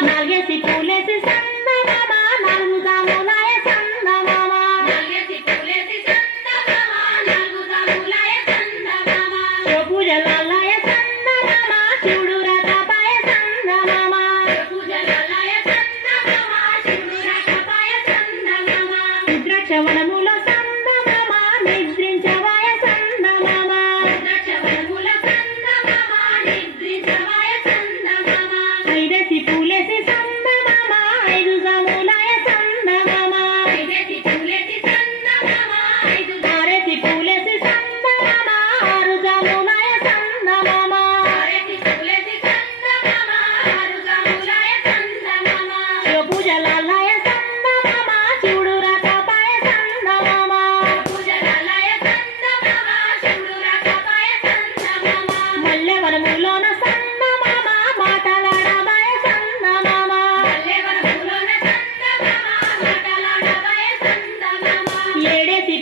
నాగేసి పూలేసి సందమామ నలుగుదాములాయ సందమామ నాగేసి పూలేసి సందమామ నలుగుదాములాయ సందమామ పూజలాలయ సందమామ శివుడు రథపాయ సందమామ పూజలాలయ సందమామ శివుడు రథపాయ సందమామ రుద్రాక్షవనములో సందమామ నిద్రించవాయ సందమామ రుద్రాక్షవనములో సందమామ నిద్రించవాయ సందమామ ఐదసి పూలేసి సందమామ ఐదుగాములాయ సందమామ ఐదసి పూలేసి సందమామ ఐదు ఆరేసి పూలేసి సందమామ ఆరుగాములాయ సందమామ ఆరేసి పూలేసి సందమామ ఆరుగాములాయ సందమామ శివ పూజలాలయ సందమామ శివుడు రథపాయ సందమామ పూజలాలయ సందమామ శివుడు రథపాయ సందమామ మల్లెవనములోన సందమామ మాటలాడబాయ సందమామ మల్లెవనములోన సందమామ మాటలాడబాయ సందమామ ఏడేసి